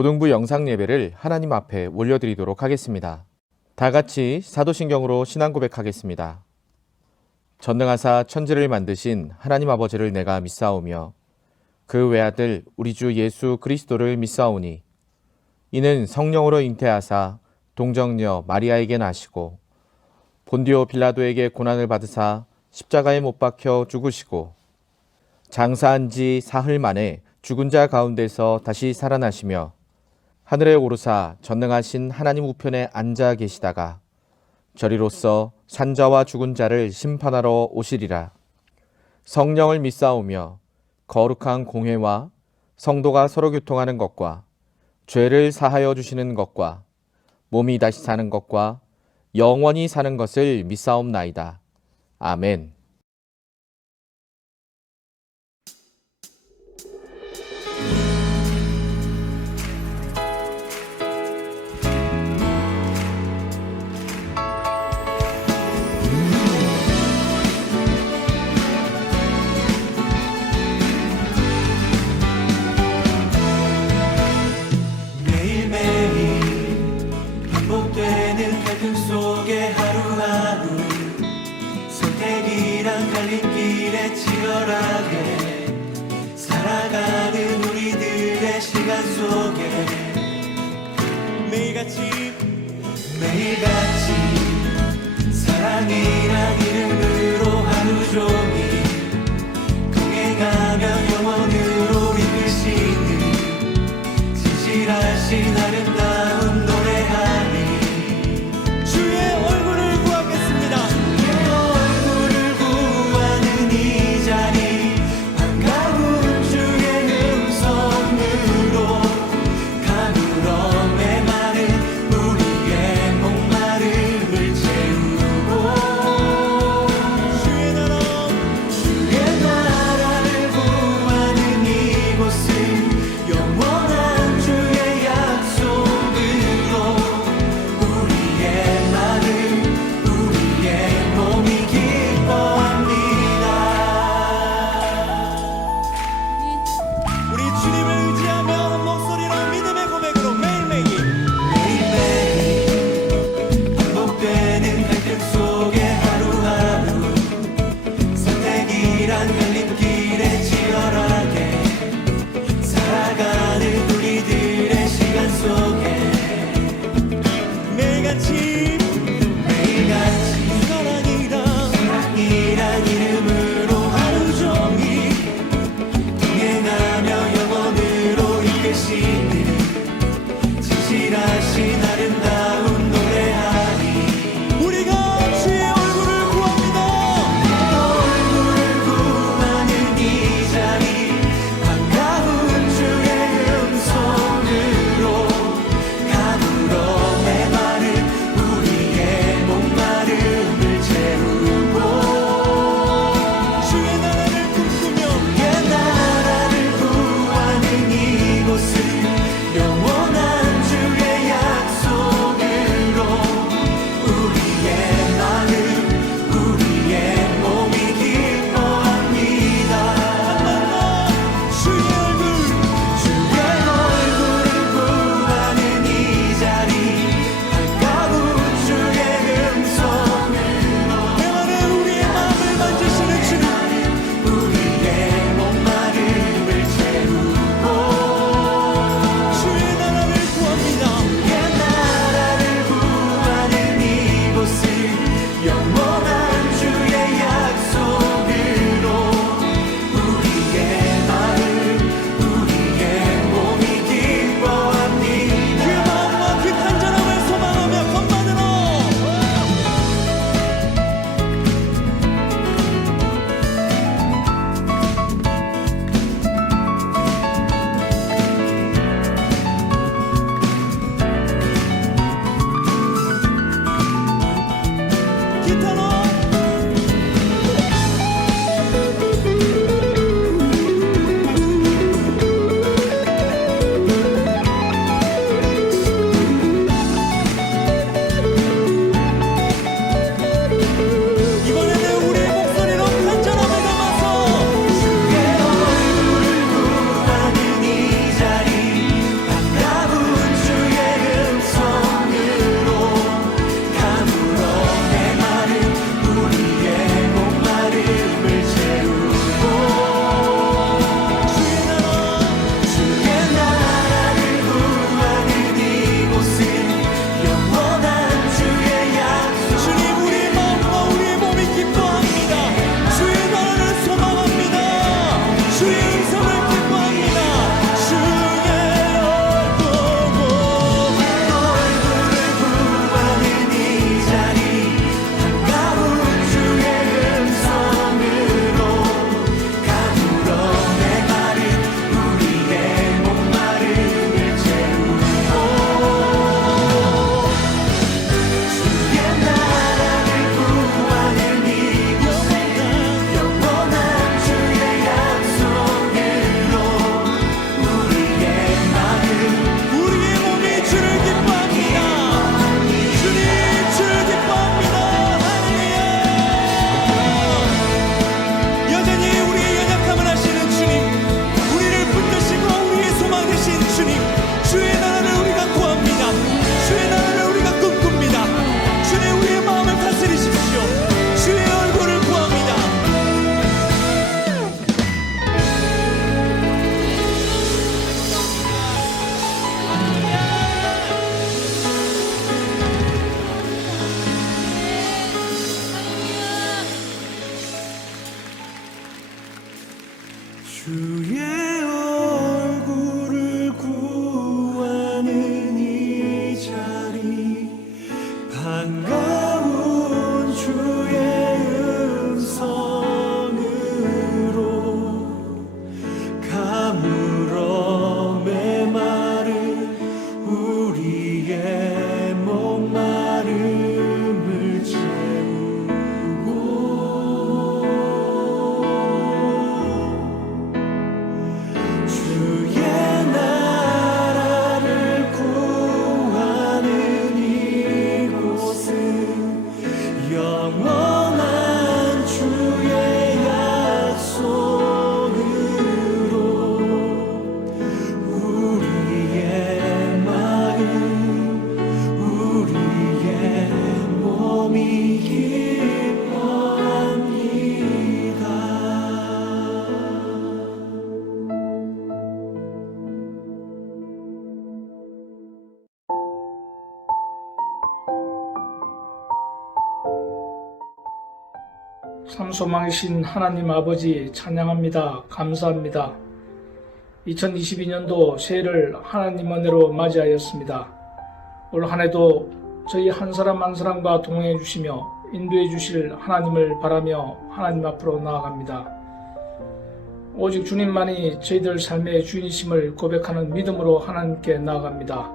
고등부 영상 예배를 하나님 앞에 올려드리도록 하겠습니다. 다 같이 사도신경으로 신앙 고백하겠습니다. 전능하사 천지를 만드신 하나님 아버지를 내가 믿사오며 그 외아들 우리 주 예수 그리스도를 믿사오니 이는 성령으로 잉태하사 동정녀 마리아에게 나시고 본디오 빌라도에게 고난을 받으사 십자가에 못 박혀 죽으시고 장사한 지 사흘 만에 죽은 자 가운데서 다시 살아나시며 하늘에 오르사 전능하신 하나님 우편에 앉아 계시다가 저리로서 산자와 죽은 자를 심판하러 오시리라. 성령을 믿사오며 거룩한 공회와 성도가 서로 교통하는 것과 죄를 사하여 주시는 것과 몸이 다시 사는 것과 영원히 사는 것을 믿사옵나이다. 아멘. 반복되는 갈등 속에 하루하루 선택이란 갈림길에 치열하게 살아가는 우리들의 시간 속에 매일같이 사랑이란 이름으로 하루 종일 동행하며 영원으로 이끄시는 진실하신 아름다운 노래하니 주의 얼굴을 구하겠습니다. 주의 얼굴을 구하는 이 자리 반가운 주의 음성으로 가물어 메마른 우리의 목마름을 채우고 삼소망이신 하나님 아버지 찬양합니다. 감사합니다. 2022년도 새해를 하나님 은혜로 맞이하였습니다. 올 한 해도 저희 한 사람 한 사람과 동행해 주시며 인도해 주실 하나님을 바라며 하나님 앞으로 나아갑니다. 오직 주님만이 저희들 삶의 주인이심을 고백하는 믿음으로 하나님께 나아갑니다.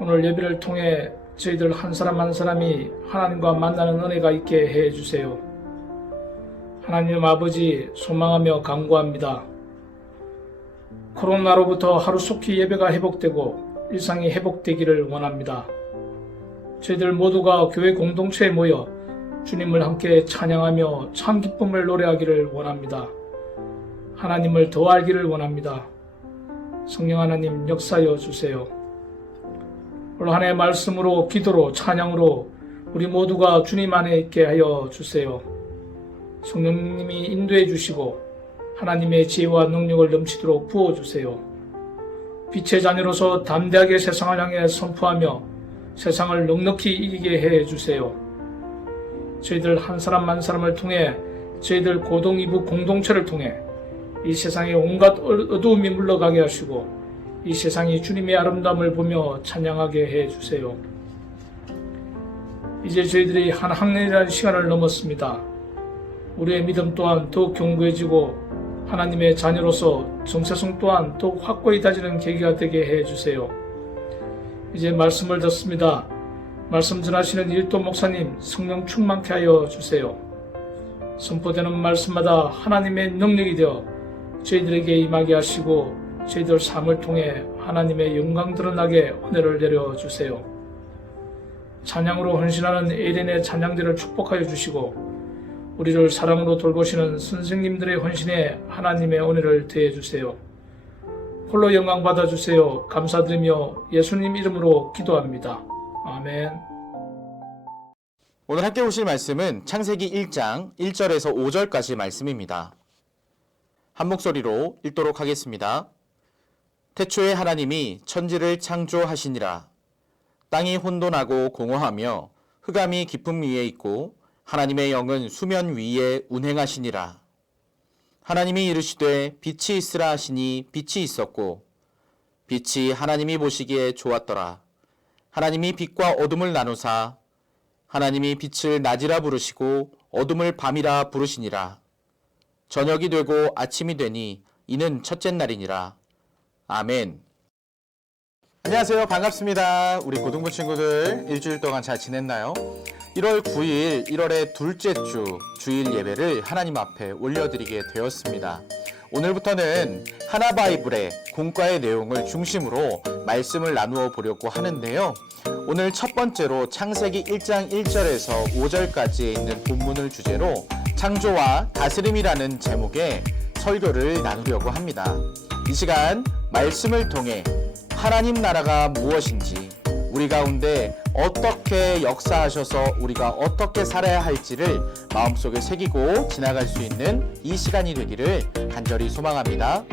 오늘 예배를 통해 저희들 한 사람 한 사람이 하나님과 만나는 은혜가 있게 해 주세요. 하나님 아버지 소망하며 간구합니다. 코로나로부터 하루속히 예배가 회복되고 일상이 회복되기를 원합니다. 저희들 모두가 교회 공동체에 모여 주님을 함께 찬양하며 참 기쁨을 노래하기를 원합니다. 하나님을 더 알기를 원합니다. 성령 하나님 역사하여 주세요. 올 한 해 말씀으로 기도로 찬양으로 우리 모두가 주님 안에 있게 하여 주세요. 성령님이 인도해 주시고 하나님의 지혜와 능력을 넘치도록 부어주세요. 빛의 자녀로서 담대하게 세상을 향해 선포하며 세상을 넉넉히 이기게 해 주세요. 저희들 한 사람 한 사람을 통해 저희들 고동이부 공동체를 통해 이 세상에 온갖 어두움이 물러가게 하시고 이 세상이 주님의 아름다움을 보며 찬양하게 해 주세요. 이제 저희들이 한 학년이라는 시간을 넘었습니다. 우리의 믿음 또한 더욱 견고해지고 하나님의 자녀로서 정체성 또한 더욱 확고히 다지는 계기가 되게 해 주세요. 이제 말씀을 듣습니다. 말씀 전하시는 일도 목사님 성령 충만케 하여 주세요. 선포되는 말씀마다 하나님의 능력이 되어 저희들에게 임하게 하시고 저희들 삶을 통해 하나님의 영광 드러나게 은혜를 내려주세요. 찬양으로 헌신하는 에덴의 찬양들을 축복하여 주시고 우리를 사랑으로 돌보시는 선생님들의 헌신에 하나님의 은혜를 더해주세요. 홀로 영광 받아주세요. 감사드리며 예수님 이름으로 기도합니다. 아멘. 오늘 함께 보실 말씀은 창세기 1장 1절에서 5절까지 말씀입니다. 한 목소리로 읽도록 하겠습니다. 태초에 하나님이 천지를 창조하시니라. 땅이 혼돈하고 공허하며 흑암이 깊음 위에 있고 하나님의 영은 수면 위에 운행하시니라. 하나님이 이르시되 빛이 있으라 하시니 빛이 있었고 빛이 하나님이 보시기에 좋았더라. 하나님이 빛과 어둠을 나누사 하나님이 빛을 낮이라 부르시고 어둠을 밤이라 부르시니라. 저녁이 되고 아침이 되니 이는 첫째 날이니라. 아멘. 안녕하세요. 반갑습니다. 우리 고등부 친구들 일주일 동안 잘 지냈나요? 1월 9일 1월의 둘째 주 주일 예배를 하나님 앞에 올려드리게 되었습니다. 오늘부터는 하나바이블의 공과의 내용을 중심으로 말씀을 나누어 보려고 하는데요. 오늘 첫 번째로 창세기 1장 1절에서 5절까지에 있는 본문을 주제로 창조와 다스림이라는 제목의 설교를 나누려고 합니다. 이 시간 말씀을 통해 하나님 나라가 무엇인지 우리 가운데 어떻게 역사하셔서 우리가 어떻게 살아야 할지를 마음속에 새기고 지나갈 수 있는 이 시간이 되기를 간절히 소망합니다.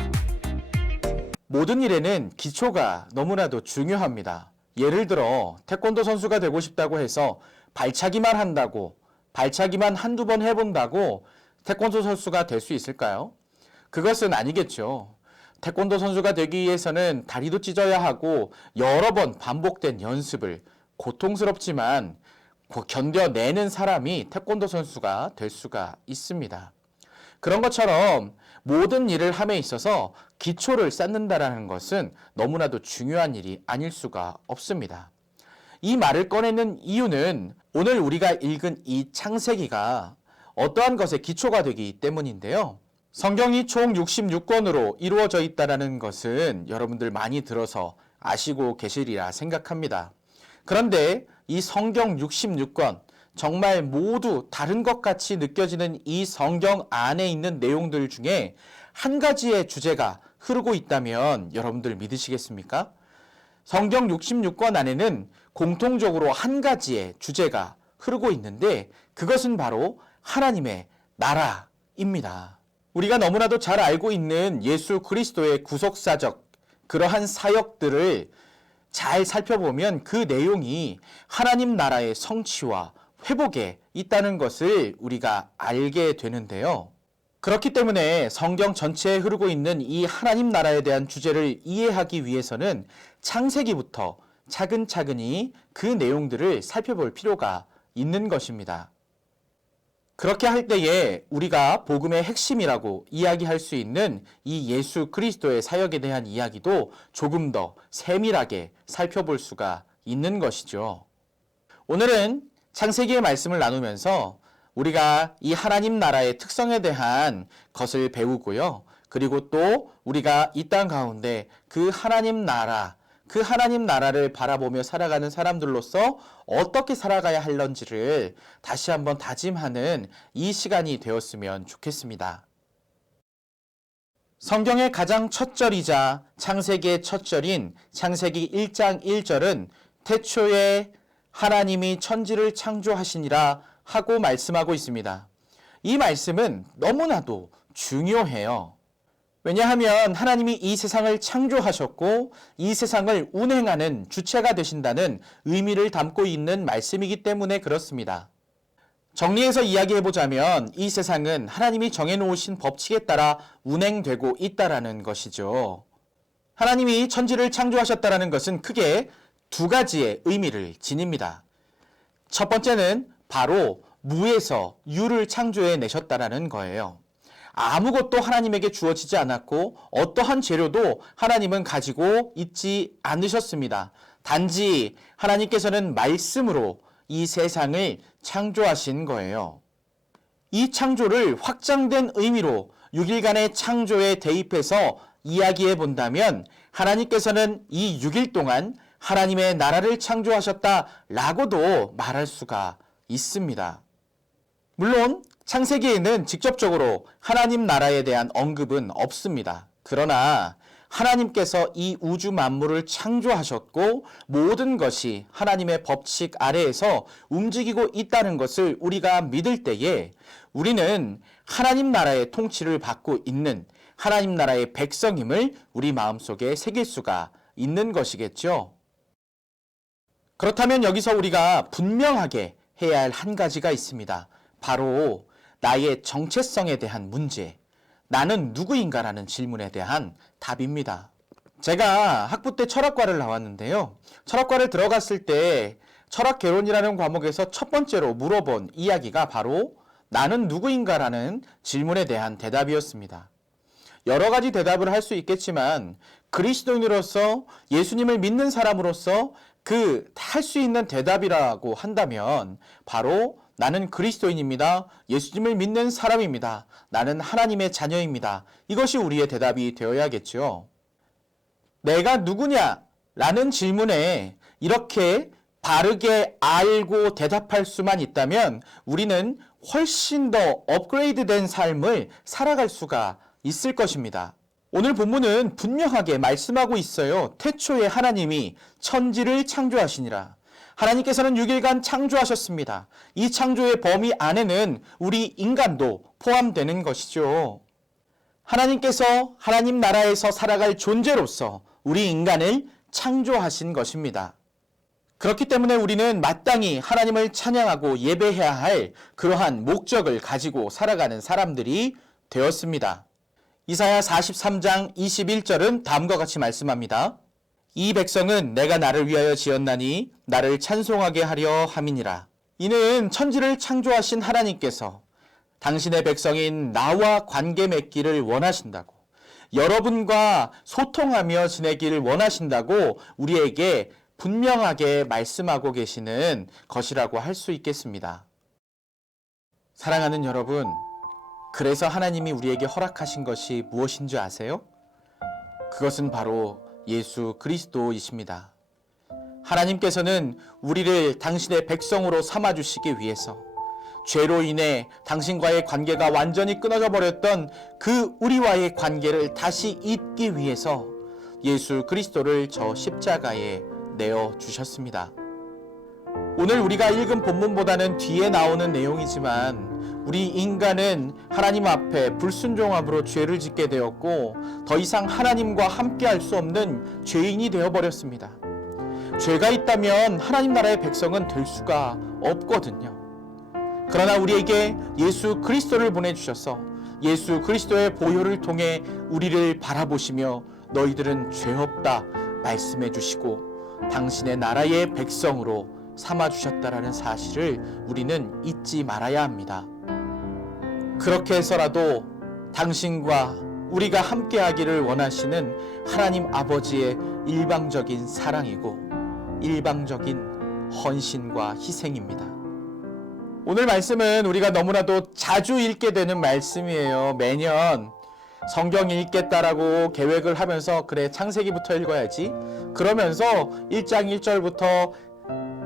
모든 일에는 기초가 너무나도 중요합니다. 예를 들어 태권도 선수가 되고 싶다고 해서 발차기만 한다고 발차기만 한두 번 해본다고 태권도 선수가 될 수 있을까요? 그것은 아니겠죠. 태권도 선수가 되기 위해서는 다리도 찢어야 하고 여러 번 반복된 연습을 고통스럽지만 견뎌내는 사람이 태권도 선수가 될 수가 있습니다. 그런 것처럼 모든 일을 함에 있어서 기초를 쌓는다는 것은 너무나도 중요한 일이 아닐 수가 없습니다. 이 말을 꺼내는 이유는 오늘 우리가 읽은 이 창세기가 어떠한 것의 기초가 되기 때문인데요. 성경이 총 66권으로 이루어져 있다는 것은 여러분들 많이 들어서 아시고 계시리라 생각합니다. 그런데 이 성경 66권, 정말 모두 다른 것 같이 느껴지는 이 성경 안에 있는 내용들 중에 한 가지의 주제가 흐르고 있다면 여러분들 믿으시겠습니까? 성경 66권 안에는 공통적으로 한 가지의 주제가 흐르고 있는데 그것은 바로 하나님의 나라입니다. 우리가 너무나도 잘 알고 있는 예수 그리스도의 구속사적 그러한 사역들을 잘 살펴보면 그 내용이 하나님 나라의 성취와 회복에 있다는 것을 우리가 알게 되는데요. 그렇기 때문에 성경 전체에 흐르고 있는 이 하나님 나라에 대한 주제를 이해하기 위해서는 창세기부터 차근차근히 그 내용들을 살펴볼 필요가 있는 것입니다. 그렇게 할 때에 우리가 복음의 핵심이라고 이야기할 수 있는 이 예수 그리스도의 사역에 대한 이야기도 조금 더 세밀하게 살펴볼 수가 있는 것이죠. 오늘은 창세기의 말씀을 나누면서 우리가 이 하나님 나라의 특성에 대한 것을 배우고요. 그리고 또 우리가 이 땅 가운데 그 하나님 나라를 바라보며 살아가는 사람들로서 어떻게 살아가야 할런지를 다시 한번 다짐하는 이 시간이 되었으면 좋겠습니다. 성경의 가장 첫 절이자 창세기의 첫 절인 창세기 1장 1절은 태초에 하나님이 천지를 창조하시니라 하고 말씀하고 있습니다. 이 말씀은 너무나도 중요해요. 왜냐하면 하나님이 이 세상을 창조하셨고 이 세상을 운행하는 주체가 되신다는 의미를 담고 있는 말씀이기 때문에 그렇습니다. 정리해서 이야기해보자면 이 세상은 하나님이 정해놓으신 법칙에 따라 운행되고 있다라는 것이죠. 하나님이 천지를 창조하셨다라는 것은 크게 두 가지의 의미를 지닙니다. 첫 번째는 바로 무에서 유를 창조해 내셨다라는 거예요. 아무것도 하나님에게 주어지지 않았고 어떠한 재료도 하나님은 가지고 있지 않으셨습니다. 단지 하나님께서는 말씀으로 이 세상을 창조하신 거예요. 이 창조를 확장된 의미로 6일간의 창조에 대입해서 이야기해 본다면 하나님께서는 이 6일 동안 하나님의 나라를 창조하셨다라고도 말할 수가 있습니다. 물론 창세기에는 직접적으로 하나님 나라에 대한 언급은 없습니다. 그러나 하나님께서 이 우주 만물을 창조하셨고 모든 것이 하나님의 법칙 아래에서 움직이고 있다는 것을 우리가 믿을 때에 우리는 하나님 나라의 통치를 받고 있는 하나님 나라의 백성임을 우리 마음속에 새길 수가 있는 것이겠죠. 그렇다면 여기서 우리가 분명하게 해야 할 한 가지가 있습니다. 바로 나의 정체성에 대한 문제, 나는 누구인가라는 질문에 대한 답입니다. 제가 학부 때 철학과를 나왔는데요. 철학과를 들어갔을 때 철학개론이라는 과목에서 첫 번째로 물어본 이야기가 바로 나는 누구인가라는 질문에 대한 대답이었습니다. 여러 가지 대답을 할 수 있겠지만 그리스도인으로서 예수님을 믿는 사람으로서 할 수 있는 대답이라고 한다면 바로 나는 그리스도인입니다. 예수님을 믿는 사람입니다. 나는 하나님의 자녀입니다. 이것이 우리의 대답이 되어야겠죠. 내가 누구냐? 라는 질문에 이렇게 바르게 알고 대답할 수만 있다면 우리는 훨씬 더 업그레이드된 삶을 살아갈 수가 있을 것입니다. 오늘 본문은 분명하게 말씀하고 있어요. 태초에 하나님이 천지를 창조하시니라. 하나님께서는 6일간 창조하셨습니다. 이 창조의 범위 안에는 우리 인간도 포함되는 것이죠. 하나님께서 하나님 나라에서 살아갈 존재로서 우리 인간을 창조하신 것입니다. 그렇기 때문에 우리는 마땅히 하나님을 찬양하고 예배해야 할 그러한 목적을 가지고 살아가는 사람들이 되었습니다. 이사야 43장 21절은 다음과 같이 말씀합니다. 이 백성은 내가 나를 위하여 지었나니 나를 찬송하게 하려 함이니라. 이는 천지를 창조하신 하나님께서 당신의 백성인 나와 관계 맺기를 원하신다고, 여러분과 소통하며 지내기를 원하신다고 우리에게 분명하게 말씀하고 계시는 것이라고 할 수 있겠습니다. 사랑하는 여러분, 그래서 하나님이 우리에게 허락하신 것이 무엇인 줄 아세요? 그것은 바로 예수 그리스도이십니다. 하나님께서는 우리를 당신의 백성으로 삼아주시기 위해서 죄로 인해 당신과의 관계가 완전히 끊어져 버렸던 그 우리와의 관계를 다시 잇기 위해서 예수 그리스도를 저 십자가에 내어주셨습니다. 오늘 우리가 읽은 본문보다는 뒤에 나오는 내용이지만 우리 인간은 하나님 앞에 불순종함으로 죄를 짓게 되었고 더 이상 하나님과 함께할 수 없는 죄인이 되어버렸습니다. 죄가 있다면 하나님 나라의 백성은 될 수가 없거든요. 그러나 우리에게 예수 그리스도를 보내주셔서 예수 그리스도의 보혈을 통해 우리를 바라보시며 너희들은 죄 없다 말씀해 주시고 당신의 나라의 백성으로 삼아주셨다라는 사실을 우리는 잊지 말아야 합니다. 그렇게 해서라도 당신과 우리가 함께하기를 원하시는 하나님 아버지의 일방적인 사랑이고 일방적인 헌신과 희생입니다. 오늘 말씀은 우리가 너무나도 자주 읽게 되는 말씀이에요. 매년 성경 읽겠다라고 계획을 하면서 그래 창세기부터 읽어야지 그러면서 1장 1절부터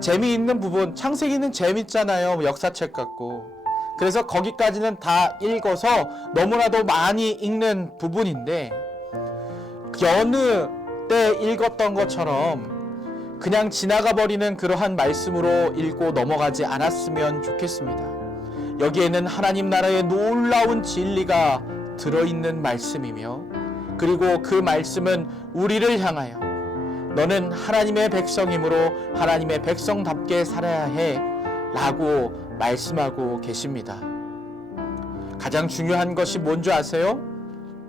재미있는 부분, 창세기는 재밌잖아요. 역사책 같고. 그래서 거기까지는 다 읽어서 너무나도 많이 읽는 부분인데 여느 때 읽었던 것처럼 그냥 지나가 버리는 그러한 말씀으로 읽고 넘어가지 않았으면 좋겠습니다. 여기에는 하나님 나라의 놀라운 진리가 들어있는 말씀이며 그리고 그 말씀은 우리를 향하여 너는 하나님의 백성이므로 하나님의 백성답게 살아야 해 라고 말씀하고 계십니다. 가장 중요한 것이 뭔지 아세요?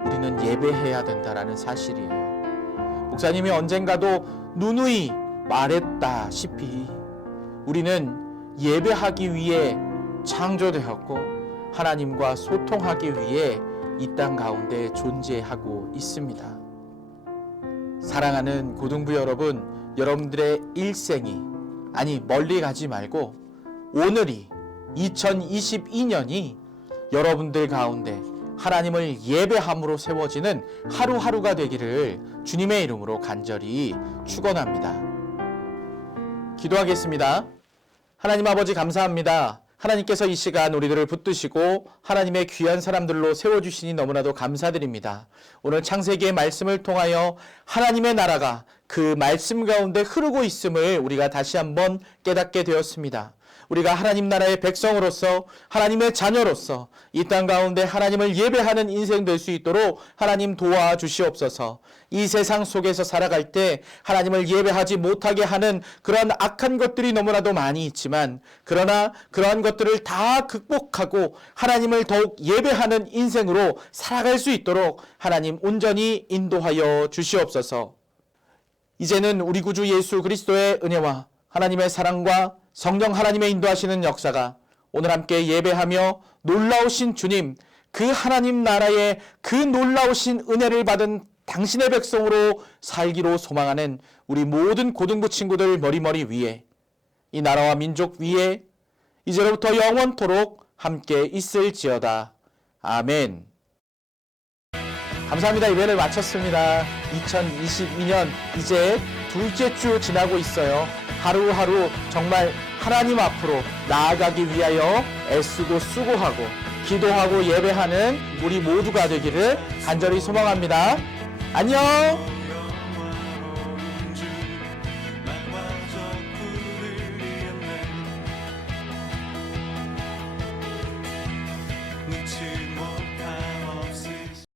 우리는 예배해야 된다라는 사실이에요. 목사님이 언젠가도 누누이 말했다시피 우리는 예배하기 위해 창조되었고 하나님과 소통하기 위해 이 땅 가운데 존재하고 있습니다. 사랑하는 고등부 여러분, 여러분들의 일생이 아니 멀리 가지 말고 오늘이 2022년이 여러분들 가운데 하나님을 예배함으로 세워지는 하루하루가 되기를 주님의 이름으로 간절히 축원합니다. 기도하겠습니다. 하나님 아버지 감사합니다. 하나님께서 이 시간 우리들을 붙드시고 하나님의 귀한 사람들로 세워주시니 너무나도 감사드립니다. 오늘 창세기의 말씀을 통하여 하나님의 나라가 그 말씀 가운데 흐르고 있음을 우리가 다시 한번 깨닫게 되었습니다. 우리가 하나님 나라의 백성으로서 하나님의 자녀로서 이 땅 가운데 하나님을 예배하는 인생 될 수 있도록 하나님 도와주시옵소서. 이 세상 속에서 살아갈 때 하나님을 예배하지 못하게 하는 그런 악한 것들이 너무나도 많이 있지만 그러나 그러한 것들을 다 극복하고 하나님을 더욱 예배하는 인생으로 살아갈 수 있도록 하나님 온전히 인도하여 주시옵소서. 이제는 우리 구주 예수 그리스도의 은혜와 하나님의 사랑과 성령 하나님의 인도하시는 역사가 오늘 함께 예배하며 놀라우신 주님, 그 하나님 나라의 그 놀라우신 은혜를 받은 당신의 백성으로 살기로 소망하는 우리 모든 고등부 친구들 머리머리 위에 이 나라와 민족 위에 이제로부터 영원토록 함께 있을지어다. 아멘. 감사합니다. 예배를 마쳤습니다. 2022년 이제 둘째 주 지나고 있어요. 하루하루 정말 하나님 앞으로 나아가기 위하여 애쓰고 수고하고 기도하고 예배하는 우리 모두가 되기를 간절히 소망합니다. 안녕.